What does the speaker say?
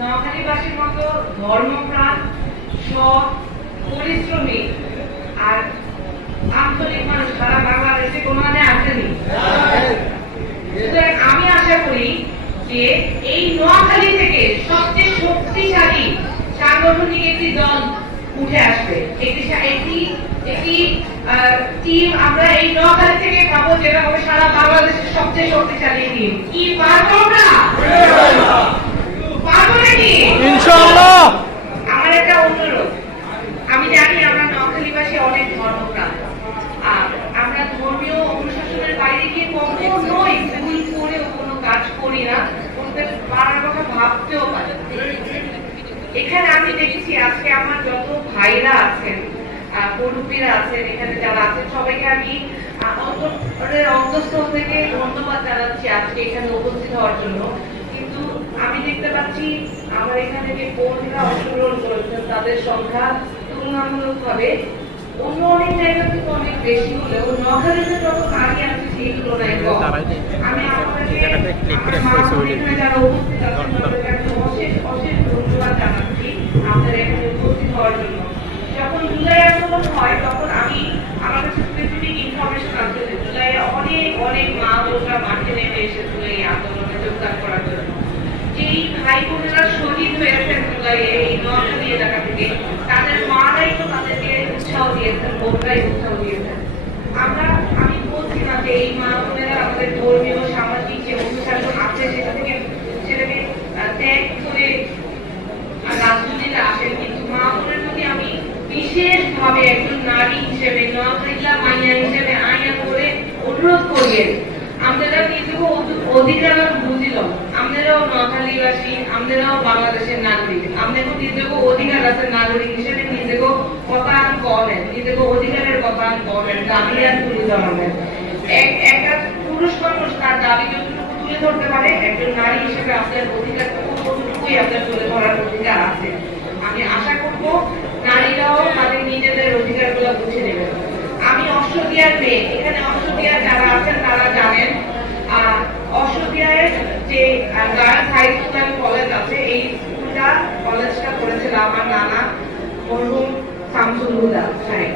নোয়াখালীবাসীর মতো ধর্মপ্রাণ, সৎ, পরিশ্রমী আর আন্তরিক মানুষ সারা বাংলাদেশে কোনো মানে আসেনি। আমি আশা করি যে এই নোয়াখালী থেকে সবচেয়ে শক্তিশালী সাংগঠনিক একটি দল উঠে আসবে, একটি টিম আমরা এই নোয়াখালী থেকে পাবো, যেটা হবে সারা বাংলাদেশের সবচেয়ে শক্তিশালী টিম। কি পারবো আমরা? পারবো নাকি? ইনশাআল্লাহ। আমার একটা অনুরোধ, আমি জানি আমরা নোয়াখালীবাসী অনেক ধর্মপ্রাণ, আর আমরা ধর্মীয় অনুশাসনের বাইরে গিয়ে কখনোই ভুল করেও কোনো কাজ করি না, করতে পারার কথা ভাবতেও পারি। এখানে আমি দেখেছি আজকে আমার যত ভাইরা আছেন, মুরব্বীরা আছেন, এখানে যারা আছেন, সবাইকে আমি অন্তঃস্থল থেকে ধন্যবাদ জানাচ্ছি আজকে এখানে উপস্থিত হওয়ার জন্য। কিন্তু আমি দেখতে পাচ্ছি আমার এখানে যে বোনরা অংশগ্রহণ করেছেন তাদের সংখ্যা তুলনামূলকভাবে অন্য অনেক জায়গা থেকে অনেক বেশি হলেও নোয়াখালীতে যত নারী আছে সেই তুলনায় কম। আমি আপনাকে যারা উপস্থিত আছেন তাদেরকে অশেষ অশেষ ধন্যবাদ জানাচ্ছি আপনাদের এখানে উপস্থিত হওয়ার জন্য। যখন জুলাই আন্দোলন হয় তখন আমার কাছে স্পেসিফিক ইনফরমেশন আছে যে জুলাইয়ে অনেক অনেক মা বোনরা মাঠে নেমে এসেছিল এই আন্দোলনে যোগদান করার জন্য। যেই ভাই বোনেরা শহীদ হয়েছেন জুলাইয়ে এই নোয়াখালী এলাকা থেকে, তাদের মারাই তো তাদেরকে উৎসাহ দিয়েছেন, বোনরাই উৎসাহ দিয়েছেন। আমি বলছি না যে এই মা বোনেরা আমাদের ধর্মীয় সামাজিক যে অনুশাসন আছে সেটাকে ত্যাগ করে রাজনীতিতে আসেন, কিন্তু মা বোনের প্রতি আমি বিশেষভাবে একজন নারী হিসেবে, নোয়াখালীলা মাইয়া হিসেবে আইন করে অনুরোধ করিয়েন, আমরা নিজেকে অধিকার বুঝিল, আমরাও নোয়াখালীবাসী, আমরাও বাংলাদেশের নাগরিক, আমাদের নিজেকে অধিকার আছে নাগরিক হিসেবে, নিজেকে কথায়ন করেন, নিজেকে অধিকারের কথায়ন করেন, দাবিয়ান তুলে ধরবেন। একটা পুরুষ মানুষ তার দাবি যতটুকু তুলে ধরতে পারে, একজন নারী হিসেবে আপনার অধিকার ততটুকুই আপনার তুলে ধরার অধিকার আছে। আমি আশা করব নারীরাও তাদের নিজেদের অধিকারগুলো বুঝে নেবেন। আমি অশ্বদিয়ার মেয়ে, এখানে অশ্বদিয়ার যারা আছেন তারা জানেন অশ্বদিয়ার যে girls high school and college আছে, এই কলেজটা করেছিল আমার নানা মরহুম শামসুল হুদা সাহেব।